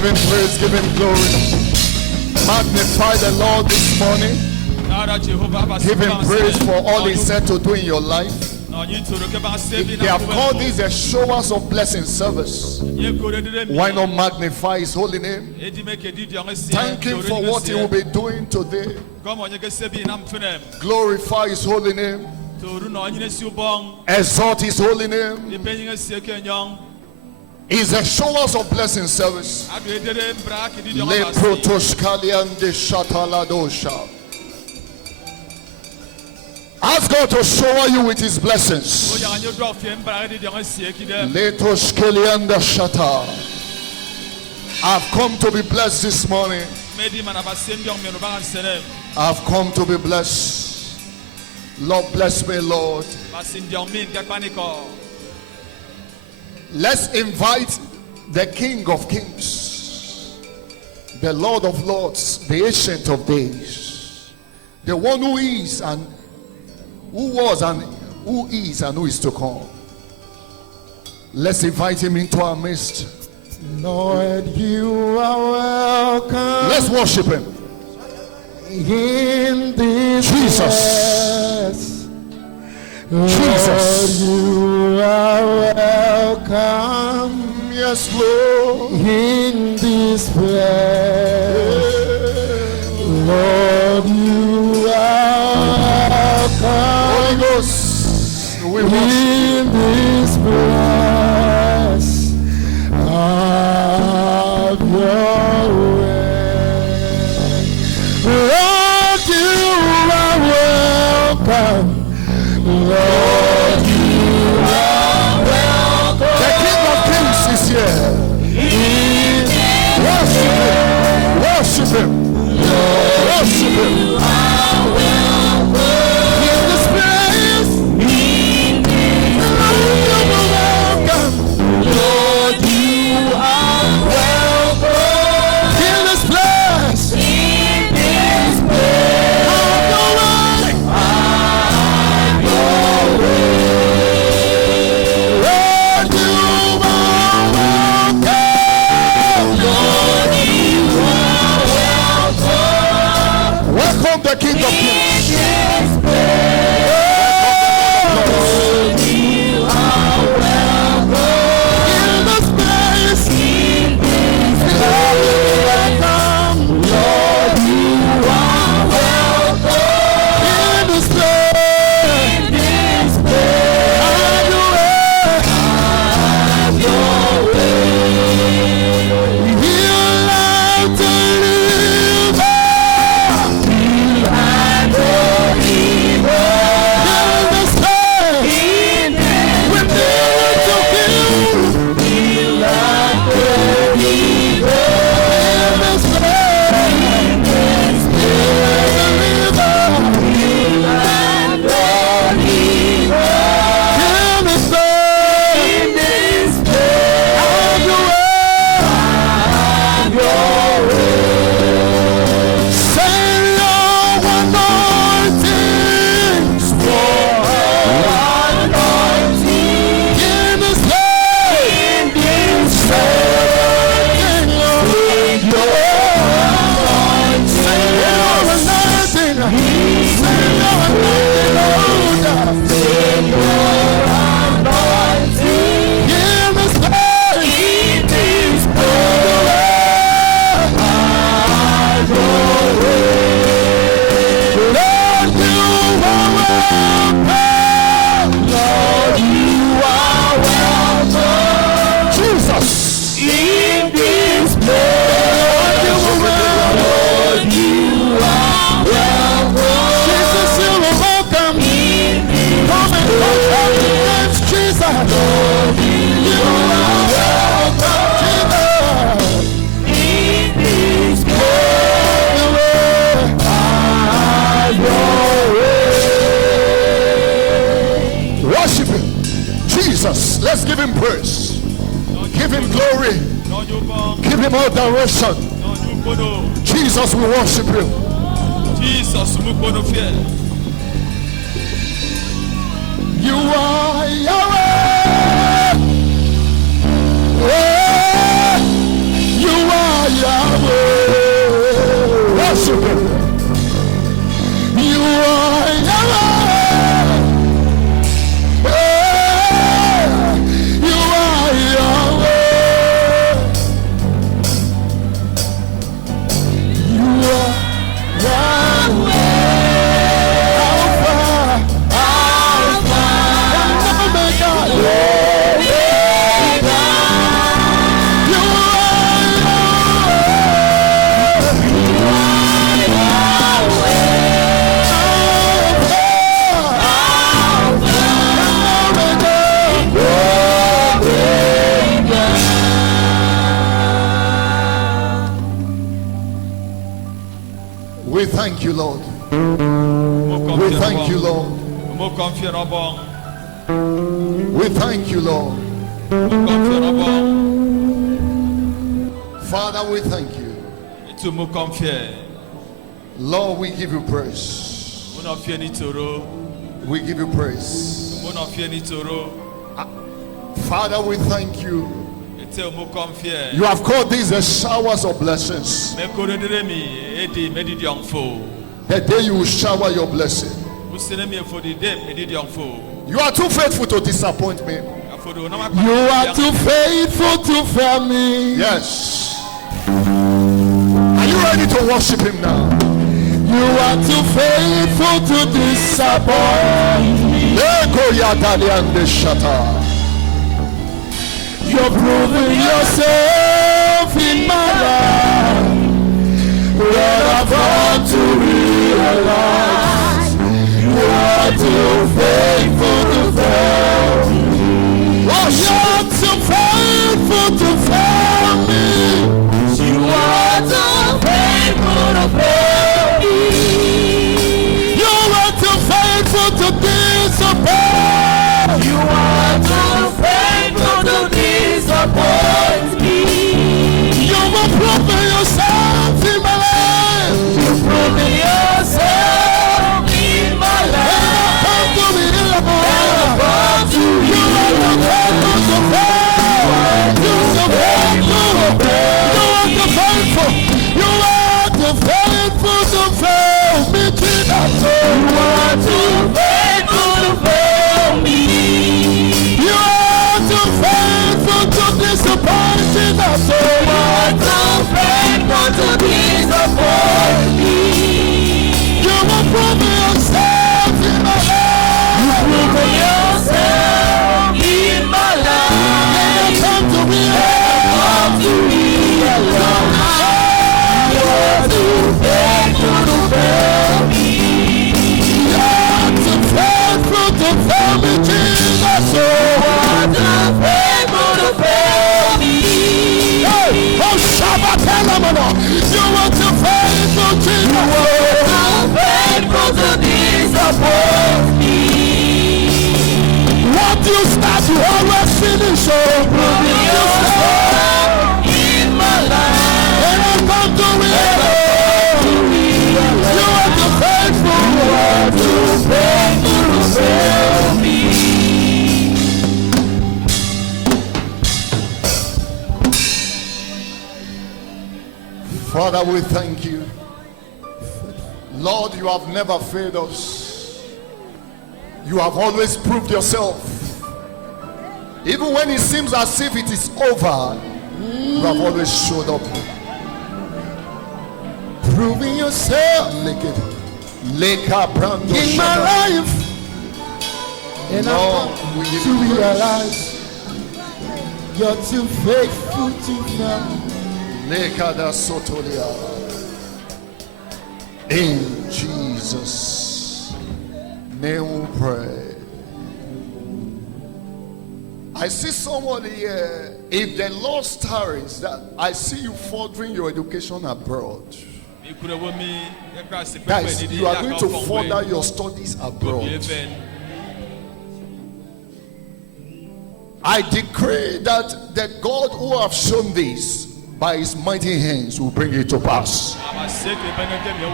Give him praise, give him glory. Magnify the Lord this morning. Give him praise for all he said to do in your life. They have called this a showers of blessing service. Why not magnify his holy name? Thank him for what he will be doing today. Glorify his holy name. Exalt his holy name. It's a showers of blessing service. Ask God to shower you with his blessings. I've come to be blessed this morning. I've come to be blessed. Lord, bless me, Lord. Let's invite the King of Kings, the Lord of Lords, the Ancient of Days, the one who is and who was and who is to come. Let's invite him into our midst. Lord, you are welcome. Let's worship him. In this Jesus. Lord, Jesus. you are welcome. Yes, Lord. In this place. Lord, you are welcome. Holy Ghost, we worship in this place. Have your way. Lord, you are welcome. Lord, you are welcome. The King of Kings is here. Worship him. Worship him. Worship him. In this place. Lord, you are welcome. In this place. Have your way. Lord, you are welcome. Lord, you are welcome. Welcome the King of Kings. Let's give him praise. Give him glory. Give him adoration. Jesus, we worship you. You are Yahweh. You are We thank you, Lord. We thank you, Lord. We thank you, Lord. Father, we thank you. Lord, we give you praise. We give you praise. Father, we thank you. You have called these the showers of blessings. The day you will shower your blessing. You are too faithful to disappoint me. You are too faithful to fail me. Yes. Are you ready to worship him now? You are too faithful to disappoint me. You're proving yourself in my life. When I've come to realize you are too faithful to fail me. You're too faithful to fail me. You are too faithful to fail me. You are too faithful to disappoint. You are too faithful to disappoint me. You will prove yourself in my life. You prove yourself in my life. Come to me, come to me. You are the faithful to fail. You are the faithful to fail. You are the faithful. You are the faithful to fail me, Jesus. You are too faithful to fail me. You are too faithful to disappoint me. You are too faithful to disappoint me. You will prove yourself in my life. You prove yourself in my life. Come to me, come to me alone. You are too faithful to fail me. You are too faithful to fail me, Jesus. You are too faithful to fail me. Oh, Shabbat, you are too faithful, Jesus. You are too faithful to disappoint me. What you start, you always finish. Oh, prove yourself in my life. And I come to realize you are too faithful. You are too faithful to fail me. Father, we thank you. Lord, you have never failed us. You have always proved yourself. Even when it seems as if it is over, you have always showed up. Proving yourself In my life. And Lord, I'm we give to you praise. realize you're too faithful to fail me. In Jesus' name we pray. I see somebody here. If the Lord tarries, that I see you furthering your education abroad. Guys, you are going to further your studies abroad. I decree that the God who have shown this by his mighty hands will bring it to pass.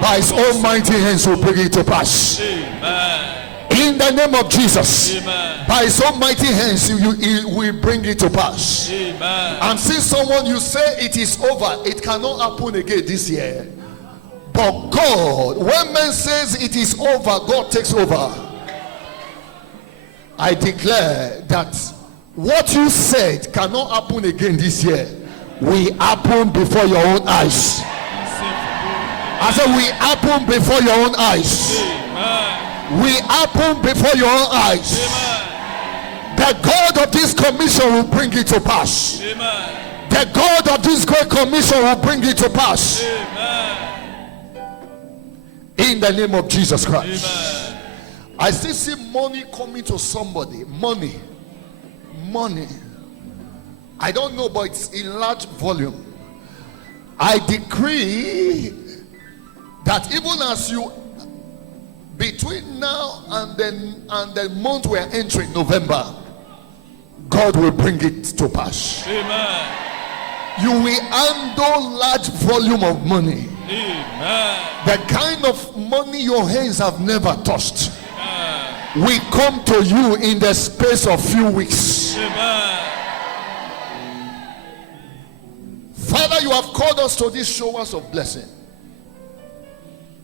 By his almighty hands will bring it to pass. In the name of Jesus. By his almighty hands he will bring it to pass. I'm seeing someone, you say it is over. It cannot happen again this year. But God, when man says it is over, God takes over. I declare that what you said cannot happen again this year will happen before your own eyes. I said we happen before your own eyes. We happen before your own eyes. The God of this commission will bring it to pass. The God of this great commission will bring it to pass. In the name of Jesus Christ. I still see money coming to somebody. Money. I don't know, but it's in large volume. I decree that even as you between now and the month we are entering, November, God will bring it to pass. Amen. You will handle large volume of money. Amen. The kind of money your hands have never touched. We come to you in the space of few weeks. Amen. Father, you have called us to these showers of blessing.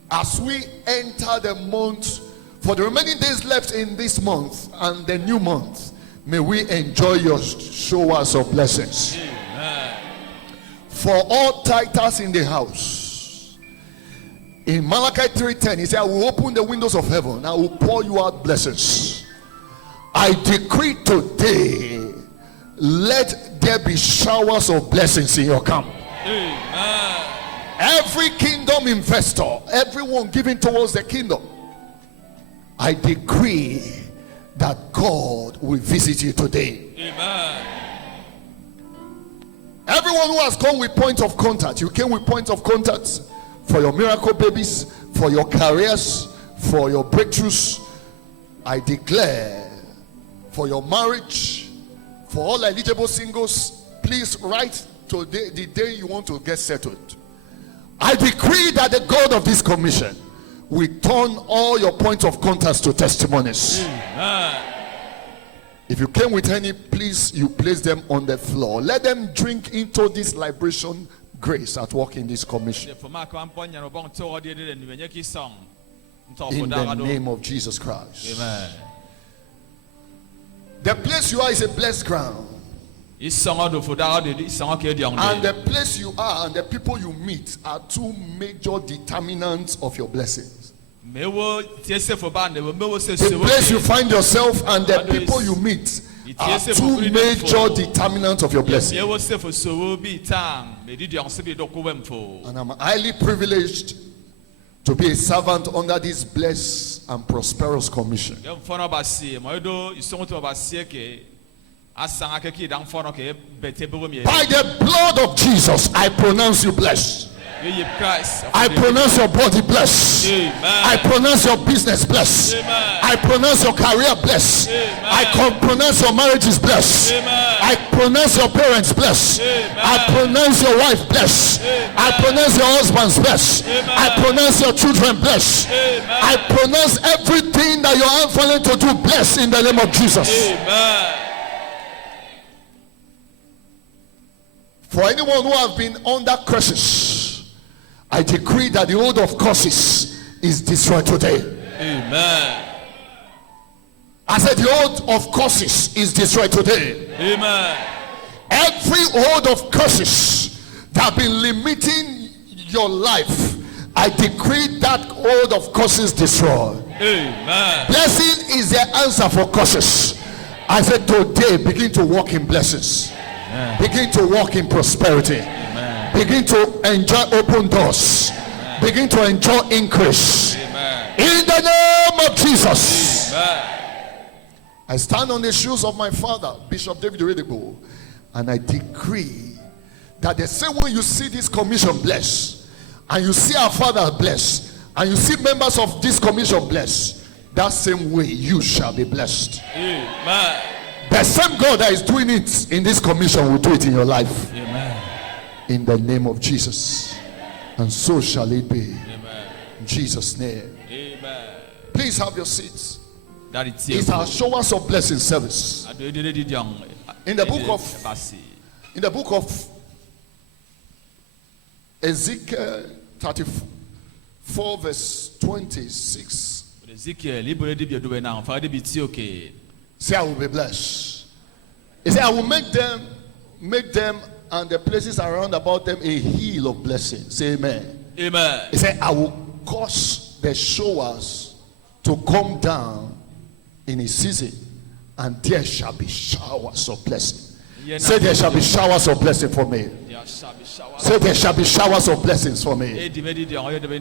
As we enter the month, for the remaining days left in this month and the new month, may we enjoy your showers of blessings. Amen. For all titles in the house, in Malachi 3:10, he said, I will open the windows of heaven, I will pour you out blessings. I decree today, let there be showers of blessings in your camp. Amen. Every kingdom investor, everyone giving towards the kingdom, I decree that God will visit you today. Amen. Everyone who has come with point of contact, you came with point of contact for your miracle babies, for your careers, for your breakthroughs. I declare for your marriage, for all eligible singles, please write today the day you want to get settled. I decree that the God of this commission will turn all your points of contact to testimonies. Amen. If you came with any, please, you place them on the floor. Let them drink into this liberation grace at work in this commission. In the name of Jesus Christ. Amen. The place you are is a blessed ground. And the place you are and the people you meet are two major determinants of your blessings. The place you find yourself and the people you meet are two major determinants of your blessing. And I'm highly privileged to be a servant under this blessed and prosperous commission. By the blood of Jesus, I pronounce you blessed. I pronounce your body blessed. I pronounce your business blessed. I pronounce your career blessed. I pronounce your marriage is blessed. I pronounce your parents blessed. I pronounce your wife blessed. I pronounce your husband's blessed. I pronounce your children blessed. I pronounce everything that you are falling to do blessed in the name of Jesus. For anyone who has been under curses, I decree that the oath of curses is destroyed today. Amen. I said the oath of curses is destroyed today. Amen. Every oath of curses that have been limiting your life, I decree that oath of curses destroyed. Amen. Blessing is the answer for curses. I said today, begin to walk in blessings. Amen. Begin to walk in prosperity. Amen. Begin to enjoy open doors. Amen. Begin to enjoy increase. Amen. In the name of Jesus. Amen. I stand on the shoes of my father, Bishop David Oyedepo, and I decree that the same way you see this commission blessed, and you see our father blessed, and you see members of this commission blessed, that same way you shall be blessed. Amen. The same God that is doing it in this commission will do it in your life. Amen. In the name of Jesus. And so shall it be. Amen. In Jesus' name. Amen. Please have your seats. It's our showers of blessing service. In the book of Ezekiel 34 verse 26. Say, I will be blessed. He said, I will make them and the places around about them a hill of blessing. Say amen. Amen. He said, I will cause the showers to come down in his season, and there shall be showers of blessing. Say, there shall be showers of blessing for me. Say, there shall be showers of blessings for me.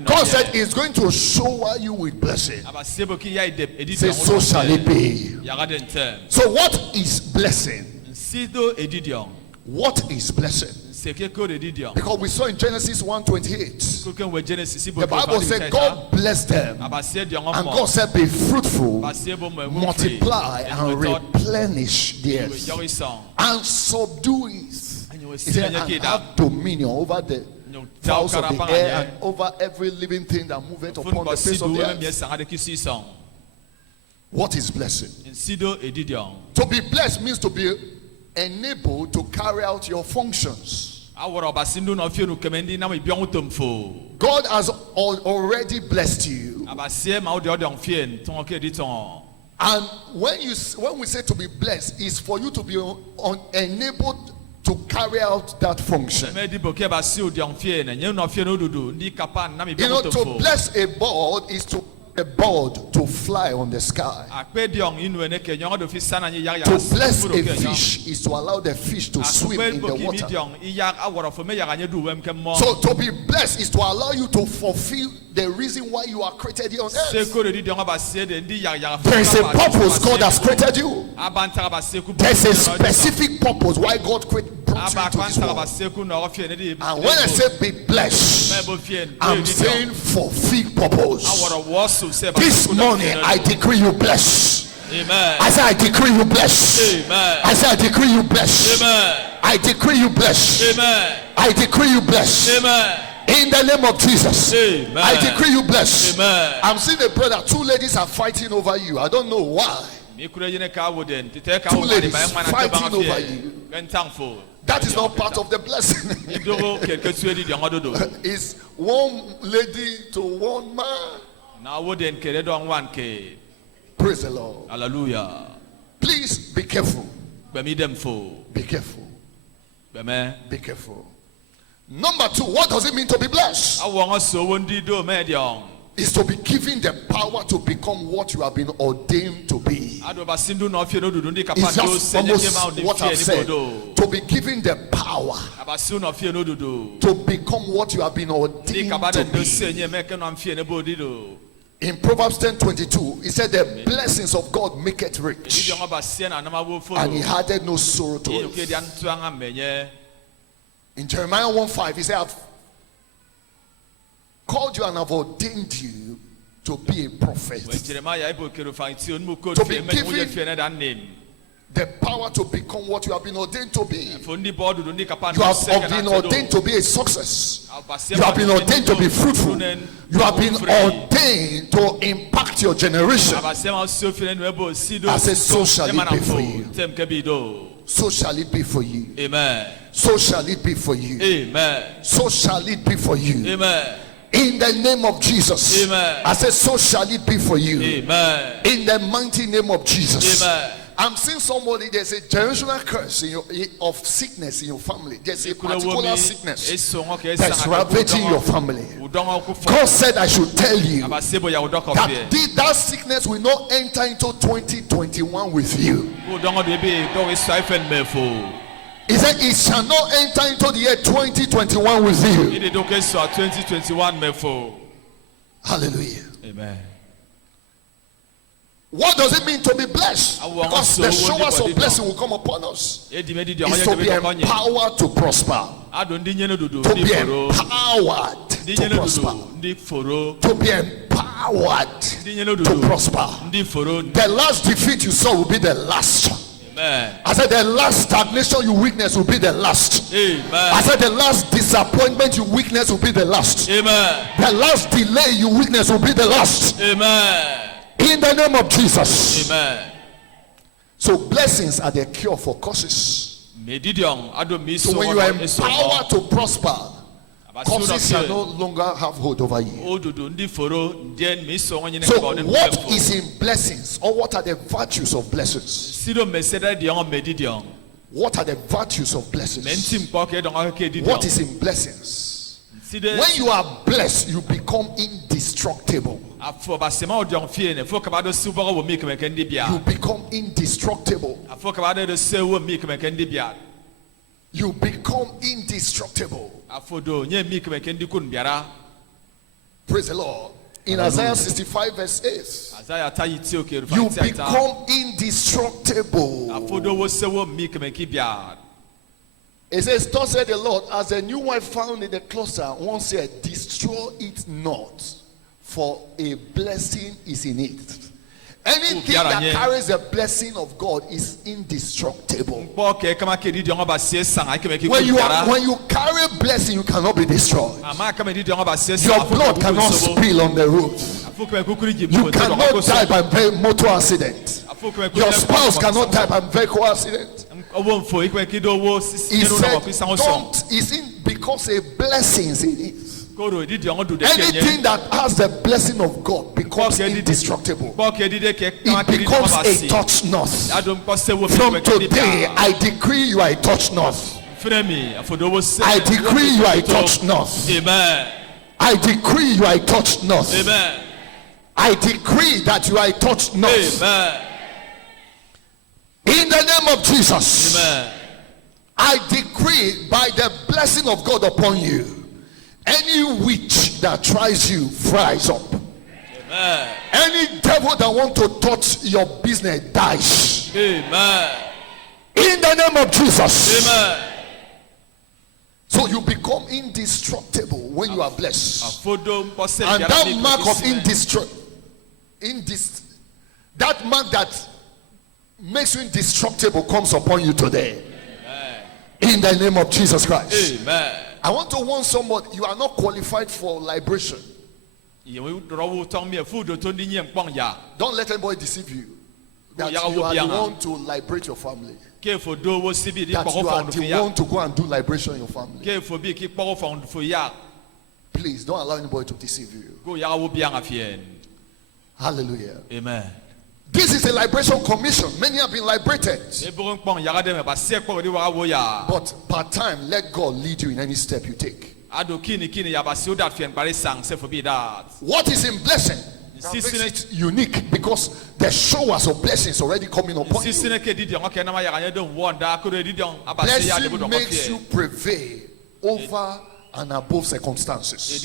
God said he's going to shower you with blessing. Say, so shall it be. So what is blessing? What is blessing? Because we saw in Genesis 1:28, the Bible said God blessed them, and God said, be fruitful, multiply, and replenish the earth, and subdue it. He said, and have dominion over the fowls of the air and over every living thing that moveth upon the face of the earth. What is blessing? To be blessed means to be enabled to carry out your functions. God has already blessed you. And when we say to be blessed, is for you to be enabled to carry out that function. To bless a bird is to a bird to fly on the sky. To bless a fish is to allow the fish to swim in the water. So to be blessed is to allow you to fulfill the reason why you are created here on earth. There is a purpose God has created you. There is a specific purpose why God brought you into this world. And when I say be blessed, I'm saying fulfill purpose. This morning I decree you blessed. Amen. I say I decree you blessed. Amen. I say I decree you blessed. Amen. I decree you blessed. Amen. I decree you blessed. Amen. In the name of Jesus. Amen. I decree you blessed. Amen. I'm seeing a brother, two ladies are fighting over you. I don't know why. Two ladies fighting over you. That is not part of the blessing. It's one lady to one man. Praise the Lord. Hallelujah. Please be careful. Be careful. Be careful. Number two, what does it mean to be blessed? Is to be given the power to become what you have been ordained to be. It's just almost what I've said. To be given the power to become what you have been ordained to be. In Proverbs 10:22, it said the blessings of God make it rich, and he added no sorrow to it. In Jeremiah 1:5, he said, I've called you and I've ordained you to be a prophet. To be given the power to become what you have been ordained to be. You have been ordained to be a success. You have been ordained to be fruitful. You have been ordained to impact your generation. I said, so shall it be for you. So shall it be for you. Amen. So shall it be for you. Amen. So shall it be for you. Amen. In the name of Jesus. Amen. I said, so shall it be for you. Amen. In the mighty name of Jesus. Amen. I'm seeing somebody, there's a generational curse of sickness in your family. There's a particular sickness that's ravaging your family. God said I should tell you that sickness will not enter into 2021 with you. He said it shall not enter into the year 2021 with you. Hallelujah. Amen. What does it mean to be blessed? Because the showers of blessing will come upon us. It's to be empowered to prosper. To be empowered to prosper. To be empowered to prosper. The last defeat you saw will be the last. Amen. I said the last stagnation you witness will be the last. Amen. I said the last disappointment you witness will be the last. Amen. The last delay you witness will be the last. Amen. In the name of Jesus. Amen. So blessings are the cure for curses. So when you are empowered to prosper, curses shall no longer have hold over you. So what is in blessings, or what are the virtues of blessings? What are the virtues of blessings? What is in blessings? When you are blessed, you become indestructible. You become indestructible. You become indestructible. Praise the Lord. In Isaiah 65 verse 8, you become indestructible. It says, thus said the Lord, as a new wife found in the cluster, one said, destroy it not, for a blessing is in it. Anything that carries the blessing of God is indestructible. When you carry blessing, you cannot be destroyed. Your blood cannot spill on the road. You cannot die by motor accident. Your spouse cannot die by vehicle accident. He said, don't, because a blessing is in it. Anything that has the blessing of God becomes indestructible. It becomes a touch not. From today, I decree you are a touch not. I decree you are a touch not. I decree you are a touch not. I decree that you are a touch not. In the name of Jesus, I decree by the blessing of God upon you, any witch that tries you fries up. Any devil that wants to touch your business dies. In the name of Jesus. So you become indestructible when you are blessed. And that mark of that mark that makes you indestructible comes upon you today. In the name of Jesus Christ. Amen. I want to warn somebody, you are not qualified for liberation. Don't let anybody deceive you that you are the one to liberate your family. That you are the one to go and do liberation in your family. Please don't allow anybody to deceive you. Hallelujah. Amen. This is a liberation commission. Many have been liberated. But part time, let God lead you in any step you take. What is in blessing? That makes it unique because the showers of blessings already coming upon you. Blessing makes you prevail over and above circumstances.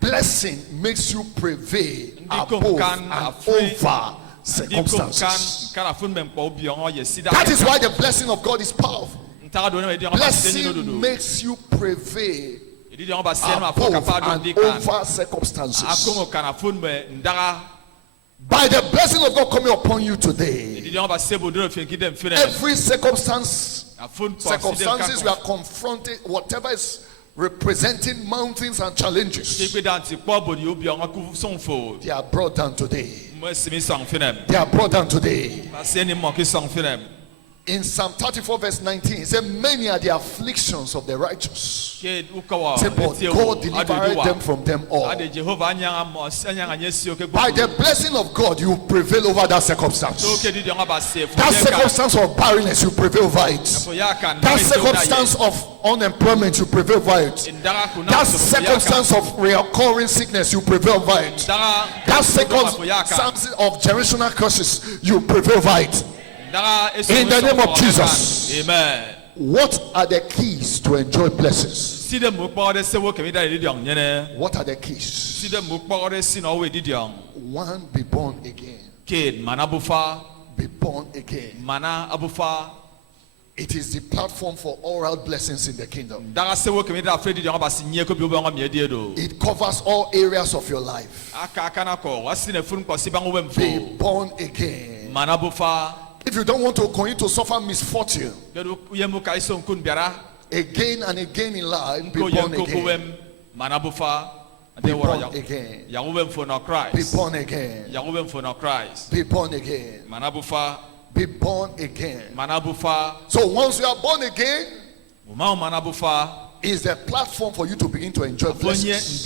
Blessing makes you prevail above and over circumstances. That is why the blessing of God is powerful. Blessing makes you prevail above and over circumstances. By the blessing of God coming upon you today, every circumstances we are confronted, whatever is representing mountains and challenges, they are brought down today. They are brought down today. In Psalm 34 verse 19, it says, many are the afflictions of the righteous. Say, but God delivered them from them all. By the blessing of God, you prevail over that circumstance. That circumstance of barrenness, you prevail over it. That circumstance of unemployment, you prevail over it. That circumstance of recurring sickness, you prevail over it. That circumstance of generational curses, you prevail over it. In the name of Jesus. Amen. What are the keys to enjoy blessings? What are the keys? 1, be born again. Be born again. It is the platform for oral blessings in the kingdom. It covers all areas of your life. Be born again. If you don't want to continue to suffer misfortune again and again in life, be born again. Be born again. Be born again. Be born again. Be born again. So once you are born again, is the platform for you to begin to enjoy blessings.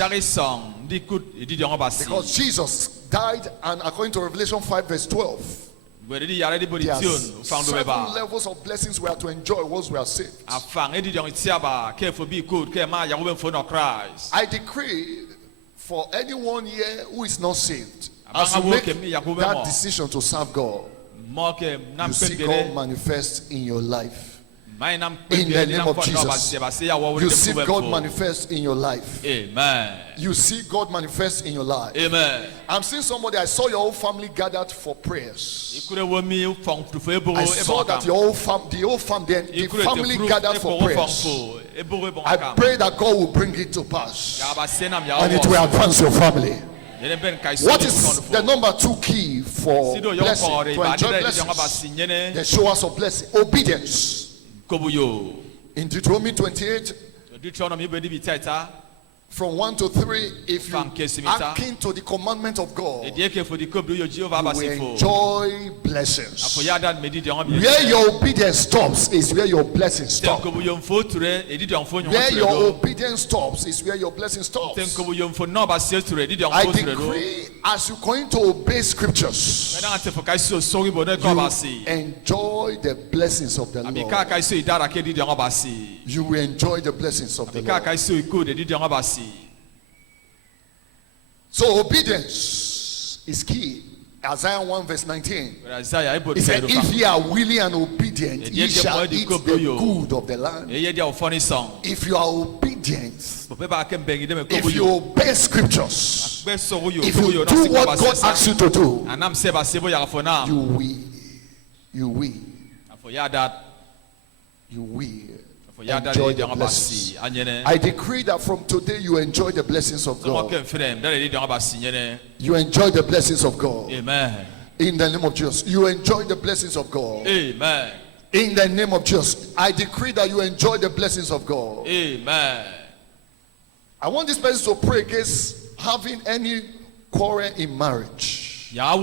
Because Jesus died, and according to Revelation 5 verse 12, there are 7 levels of blessings we are to enjoy once we are saved. I decree for anyone here who is not saved, as you make that decision to serve God, you see God manifest in your life. In the name of Jesus. You see God manifest in your life. Amen. You see God manifest in your life. Amen. I'm seeing somebody. I saw your whole family gathered for prayers. I saw that the whole family gathered for prayers. I pray that God will bring it to pass and it will advance your family. What is the number 2 key for blessing, to enjoy blessings? The showers of blessing, obedience. In Deuteronomy 28, from 1 to 3, if you hearken to the commandment of God, you will enjoy blessings. Where your obedience stops is where your blessing stops. Where your obedience stops is where your blessing stops. I decree, as you're going to obey scriptures, you enjoy the blessings of the Lord. You will enjoy the blessings of the Lord. So obedience is key. Isaiah 1 verse 19. It said, if ye are willing and obedient, ye shall eat the good of the land. If you are obedient, if you obey scriptures, if you do what God asks you to do, you will enjoy the blessings. I decree that from today you enjoy the blessings of God. You enjoy the blessings of God. Amen. In the name of Jesus, you enjoy the blessings of God. Amen. In the name of Jesus, I decree that you enjoy the blessings of God. Amen. I want this person to pray against having any quarrel in marriage. I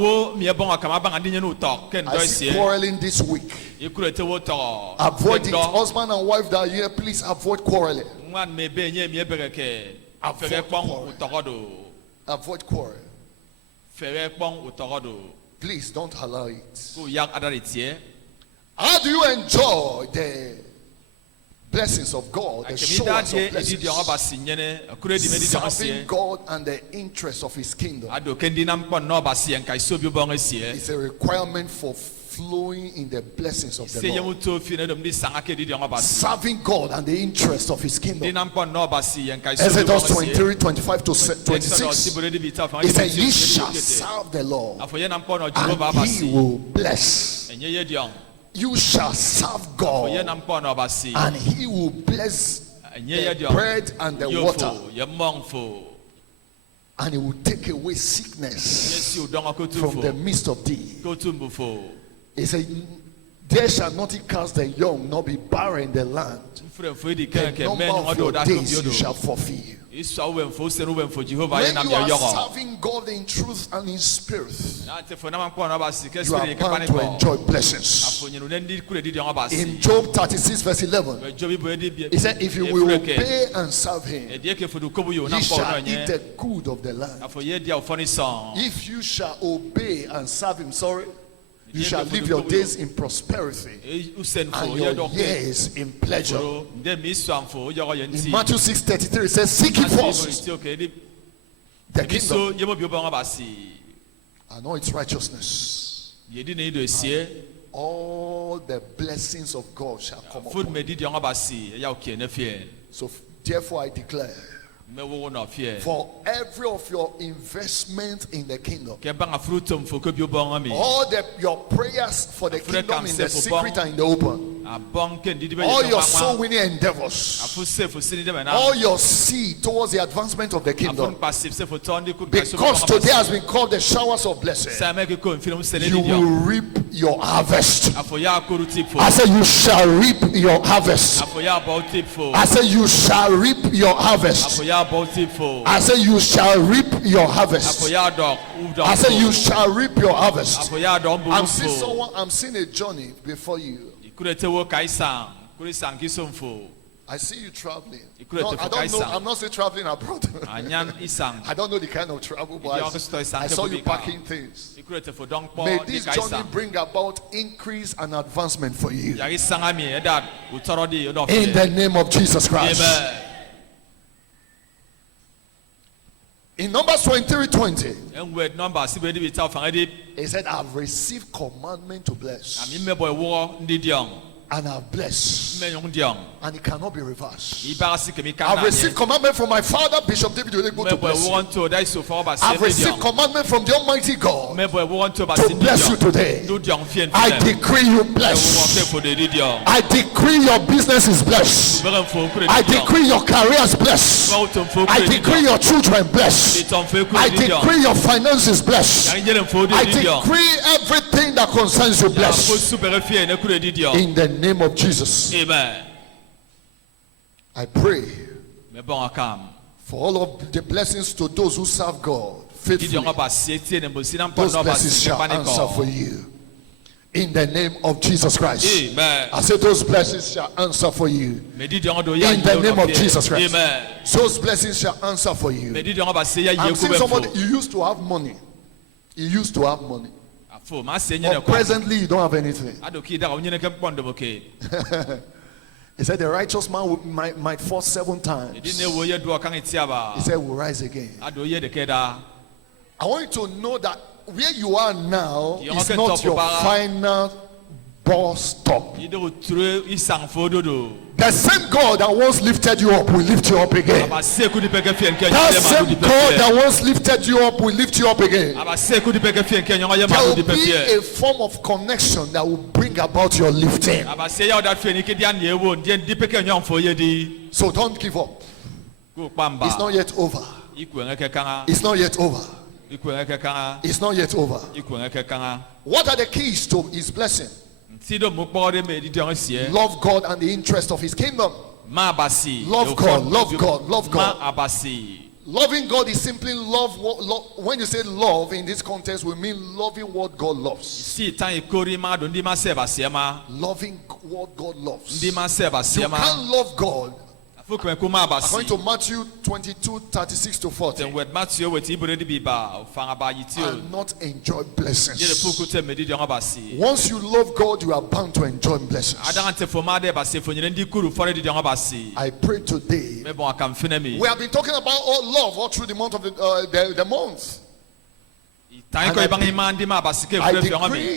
see quarreling this week. Avoid it. Husband and wife that are here, please avoid quarreling. Avoid quarrel. Please don't allow it. How do you enjoy the blessings of God, the showers of blessings? Serving God and the interest of His kingdom. It's a requirement for flowing in the blessings of the Lord. Serving God and the interest of His kingdom. Exodus 23, 25 to 26. It says, ye shall serve the Lord, and He will bless. You shall serve God, and He will bless the bread and the water, and He will take away sickness from the midst of thee. He said, there shall not he cast the young, nor be barren in the land. The number of your days you shall fulfill. When you are serving God in truth and in spirit, you are bound to enjoy blessings. In Job 36 verse 11, he said, if you will obey and serve Him, ye shall eat the good of the land. If you shall obey and serve Him, you shall live your days in prosperity and your years in pleasure. In Matthew 6:33 it says, seek ye first the kingdom and all its righteousness, all the blessings of God shall come upon you. So therefore I declare, for every of your investment in the kingdom, all your prayers for the kingdom in the secret and in the open, all your soul winning endeavors, all your seed towards the advancement of the kingdom, because today has been called the showers of blessing, you will reap your harvest. I said you shall reap your harvest. I said you shall reap your harvest. I say you shall reap your harvest. I say you shall reap your harvest. I'm seeing a journey before you. I see you traveling. No, I don't know. I'm not saying traveling abroad. I don't know the kind of travel, but I saw you packing things. May this journey bring about increase and advancement for you. In the name of Jesus Christ. Amen. In Numbers 23:20, it said, I've received commandment to bless. and I've blessed, and it cannot be reversed. I've I've received commandment from my father, Bishop David Olegbo, to bless you. I've received commandment from the Almighty God to bless you today. I decree you blessed. I decree your business is blessed. I decree your career is blessed. I decree your children blessed. I decree your finances blessed. I decree everything that concerns you blessed. In the name of Jesus. Amen. I pray for all of the blessings to those who serve God faithfully. Those blessings shall answer for you. In the name of Jesus Christ. Amen. I said those blessings shall answer for you. In the name of Jesus Christ. Amen. Those blessings shall answer for you. I'm seeing somebody, you used to have money. You used to have money. But presently you don't have anything. He said the righteous man might fall 7 times. He said we'll rise again. I want you to know that where you are now is not your final bus stop. The same God that once lifted you up will lift you up again. That same God that once lifted you up will lift you up again. There will be a form of connection that will bring about your lifting. So don't give up. It's not yet over. It's not yet over. It's not yet over. What are the keys to his blessing? Love God and the interest of his kingdom. Love God, love God, love God. Loving God is simply love. When you say love in this context, we mean loving what God loves. Loving what God loves. You can't love God. According to Matthew 22:36-40, and not enjoy blessings. Once you love God, you are bound to enjoy blessings. I pray today. We have been talking about love all through the month of the month. I decree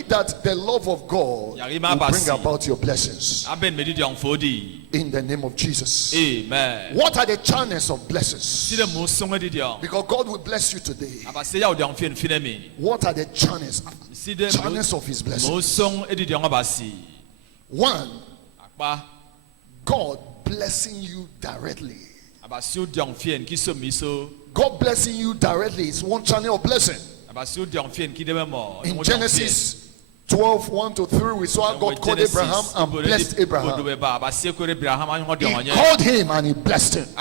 that the love of God will bring about your blessings. In the name of Jesus. Amen. What are the channels of blessings? Because God will bless you today. What are the channels? Channels of his blessings. 1. God blessing you directly. God blessing you directly is one channel of blessing. In Genesis 12:1-3, we saw God called Abraham and blessed Abraham. He called him and he blessed him. He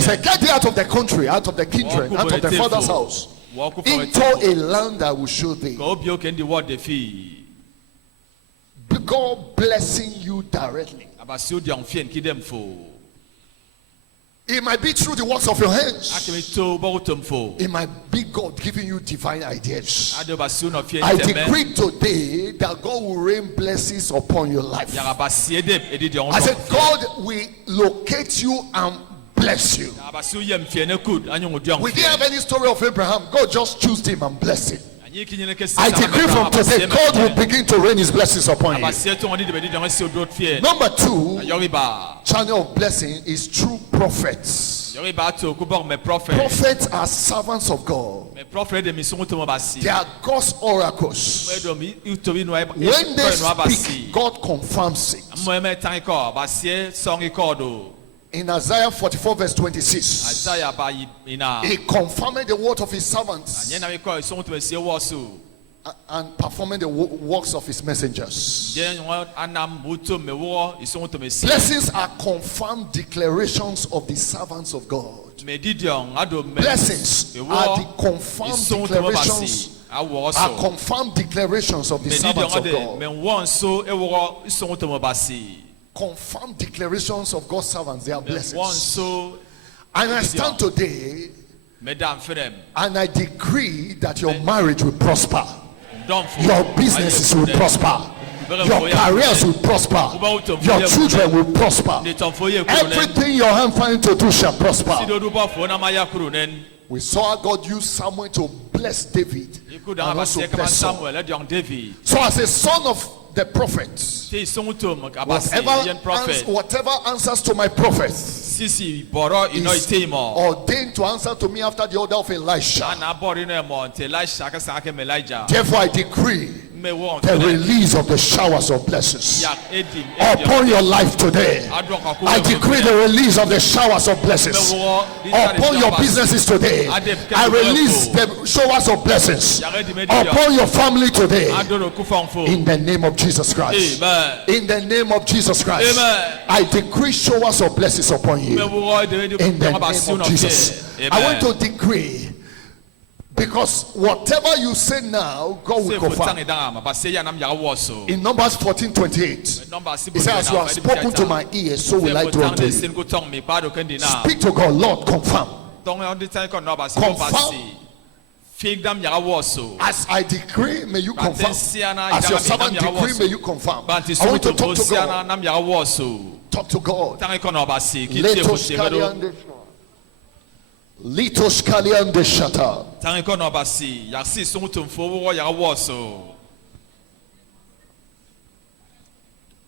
said, get thee out of the country, out of the kindred, out of the father's house, into a land I will show thee. God blessing you directly. It might be through the works of your hands. It might be God giving you divine ideas. I decree today that God will rain blessings upon your life. I said God will locate you and bless you. We didn't have any story of Abraham. God just chose him and blessed him. I decree from today, God will begin to rain his blessings upon you. Number 2, channel of blessing is through prophets. Prophets are servants of God. They are God's oracles. When they speak, God confirms it. In Isaiah 44:26, he confirmed the word of his servants and performing the works of his messengers. Blessings are confirmed declarations of the servants of God. Blessings are the confirmed declarations of the servants of God. Confirmed declarations of God's servants, they are blessings. And I stand today and I decree that your marriage will prosper, your businesses will prosper, your careers will prosper, your children will prosper, everything your hand finds to do shall prosper. We saw God use Samuel to bless David and also bless Saul. So as a son of the prophets, whatever answers to my prophets, is ordained to answer to me after the order of Elisha. Therefore I decree the release of the showers of blessings upon your life today. I decree the release of the showers of blessings upon your businesses today. I release the showers of blessings upon your family today. In the name of Jesus Christ. In the name of Jesus Christ. I decree showers of blessings upon you. In the name of Jesus. I want to decree, because whatever you say now, God will confirm. In Numbers 14:28, it says, as you have spoken to my ears, so will I do unto you. Speak to God, Lord, confirm. Confirm. As I decree, may you confirm. As your servant decree, may you confirm. I want to talk to God. Talk to God. Litos Kalian de Shata.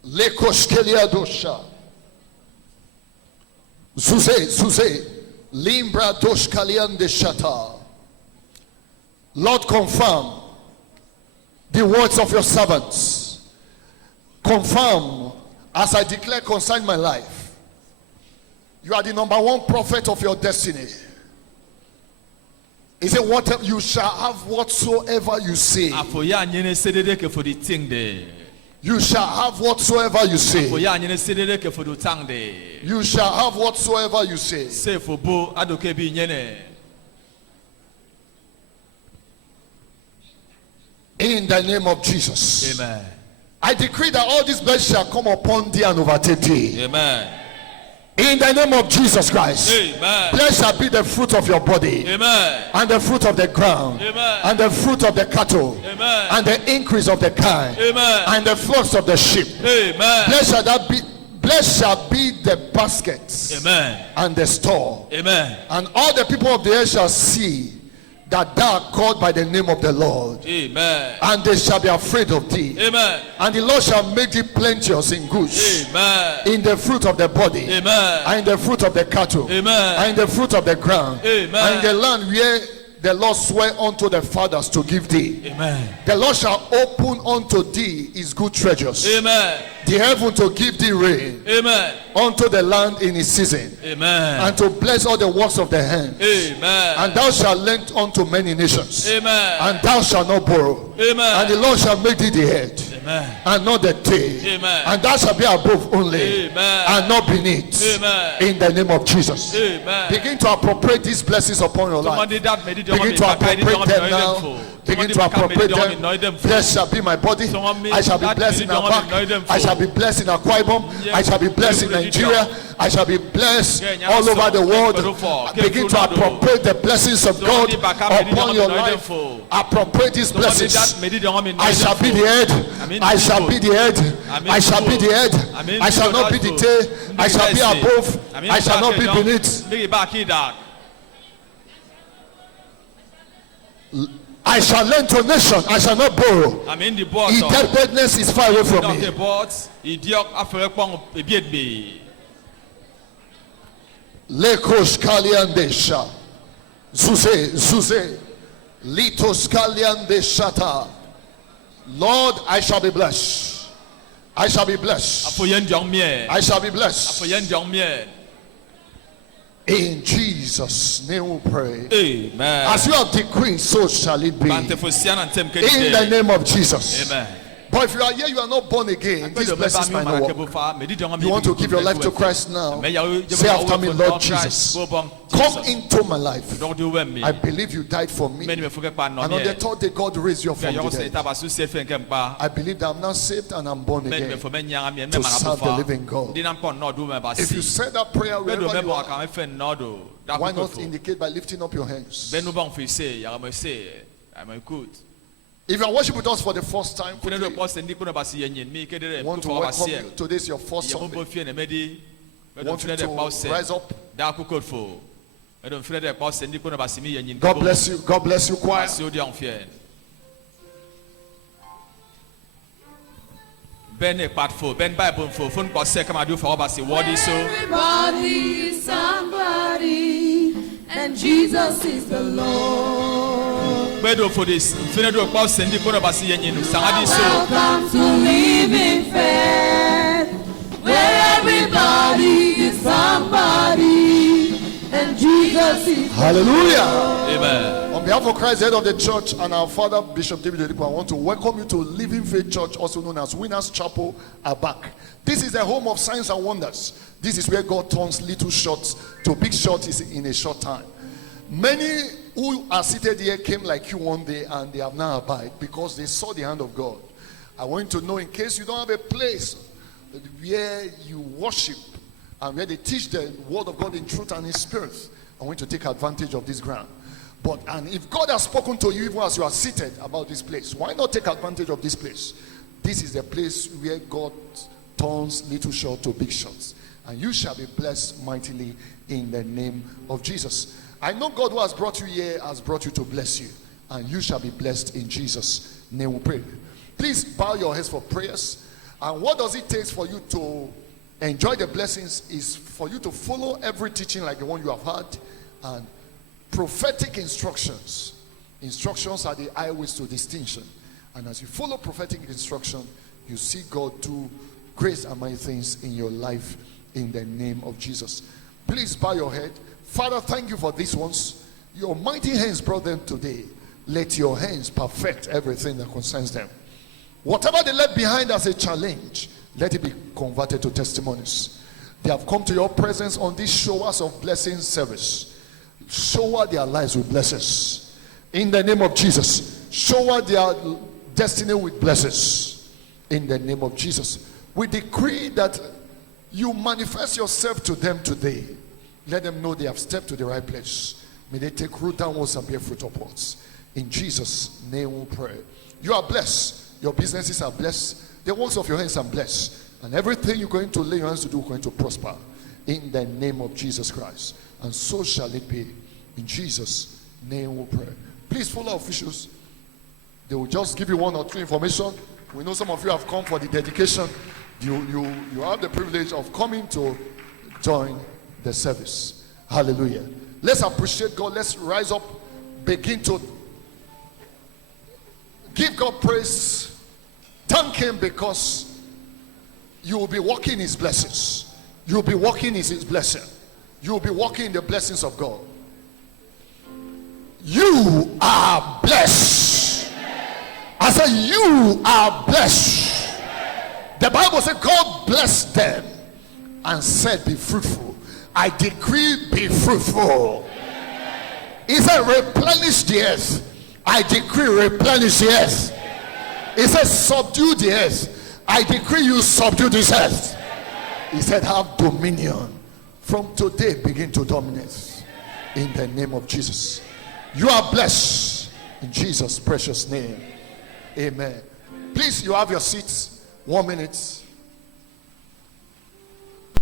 Lekos Kelia dosha. Zuze. Limbra dos Kalian de Shata. Lord, confirm the words of your servants. Confirm as I declare concerning my life. You are the number one prophet of your destiny. He said, whatever you shall have whatsoever you say. You shall have whatsoever you say. You shall have whatsoever you say. In the name of Jesus. Amen. I decree that all these blessings shall come upon thee and overtake thee. Amen. In the name of Jesus Christ. Amen. Blessed shall be the fruit of your body. Amen. And the fruit of the ground. Amen. And the fruit of the cattle. Amen. And the increase of the kine. Amen. And the flocks of the sheep. Amen. Blessed shall be the baskets. Amen. And the store. Amen. And all the people of the earth shall see that thou art called by the name of the Lord. Amen. And they shall be afraid of thee. Amen. And the Lord shall make thee plenteous in goods. Amen. In the fruit of the body. Amen. And in the fruit of the cattle. Amen. And in the fruit of the ground. Amen. And in the land where the Lord sware unto the fathers to give thee. Amen. The Lord shall open unto thee his good treasures. Amen. The heaven to give thee rain. Amen. Unto the land in his season. Amen. And to bless all the works of the hand. Amen. And thou shalt lend unto many nations. Amen. And thou shalt not borrow. Amen. And the Lord shall make thee the head. Amen. And not the tail. Amen. And thou shalt be above only. Amen. And not beneath. Amen. In the name of Jesus. Amen. Begin to appropriate these blessings upon your life. Begin to appropriate them now. Begin to appropriate them. Blessed shall be my body. I shall be blessed in Abak. I shall be blessed in Akwa Ibom. I shall be blessed in Nigeria. I shall be blessed all over the world. Begin to appropriate the blessings of God upon your life. Appropriate these blessings. I shall be the head. I shall be the head. I shall be the head. I shall not be the tail. I shall be above. I shall not be beneath. I shall lend to nation. I shall not borrow. Indebtedness is far away from me. Lekos Kaliandesha. Zuze. Litos Kaliandeshata. Lord, I shall be blessed. I shall be blessed. I shall be blessed. In Jesus' name we pray. Amen. As you have decreed, so shall it be. In the name of Jesus. Amen. But if you are here, you are not born again, these blessings might not work. You want to give your life to Christ now? Say after me, Lord Jesus, come into my life. I believe you died for me. And on the third day, God raised you from the dead. I believe that I'm now saved and I'm born again to serve the living God. If you said that prayer wherever you are, why not indicate by lifting up your hands? If you are worshiping with us for the first time, want to welcome you. Today is your first Sunday. Want you to rise up. God bless you. God bless you, choir. Ben Ekpatfo, Ben Bible for phone call second I do for Obasi. What is so? Everybody is somebody, and Jesus is the Lord. Bedo for this. Finedo about sending for Obasi Yen Sangadi so. Welcome to living faith, where everybody is somebody, and Jesus is the Hallelujah. Amen. On behalf of Christ, head of the church, and our father, Bishop David Odipo, I want to welcome you to Living Faith Church, also known as Winners Chapel, Abak. This is the home of signs and wonders. This is where God turns little shots to big shots in a short time. Many who are seated here came like you one day, and they have now abide because they saw the hand of God. I want you to know, in case you don't have a place where you worship and where they teach the word of God in truth and in spirit, I want you to take advantage of this ground. And if God has spoken to you even as you are seated about this place, why not take advantage of this place? This is the place where God turns little short to big shots. And you shall be blessed mightily in the name of Jesus. I know God who has brought you here has brought you to bless you. And you shall be blessed in Jesus' name we pray. Please bow your heads for prayers. And what does it take for you to enjoy the blessings is for you to follow every teaching like the one you have had, and prophetic instructions. Instructions are the highways to distinction. And as you follow prophetic instruction, you see God do great and mighty things in your life in the name of Jesus. Please bow your head. Father, thank you for these ones. Your mighty hands brought them today. Let your hands perfect everything that concerns them. Whatever they left behind as a challenge, let it be converted to testimonies. They have come to your presence on this Showers of Blessing service. Shower their lives with blessings in the name of Jesus. Shower their destiny with blessings in the name of Jesus. We decree that you manifest yourself to them today. Let them know they have stepped to the right place. May they take root downwards and bear fruit upwards. In Jesus' name we pray. You are blessed. Your businesses are blessed. The works of your hands are blessed. And everything you're going to lay your hands to do is going to prosper. In the name of Jesus Christ. And so shall it be. In Jesus' name we pray. Please follow officials. They will just give you one or two information. We know some of you have come for the dedication. You have the privilege of coming to join the service. Hallelujah. Let's appreciate God. Let's rise up. Begin to give God praise. Thank Him because you will be walking His blessings. You will be walking His blessing. You will be walking in the blessings of God. You are blessed. I said you are blessed. The Bible said God blessed them and said be fruitful. I decree be fruitful. He said replenish the earth. I decree replenish the earth. He said subdue the earth. I decree you subdue this earth. He said have dominion. From today begin to dominate in the name of Jesus. You are blessed in Jesus' precious name. Amen. Please, you have your seats. 1 minute.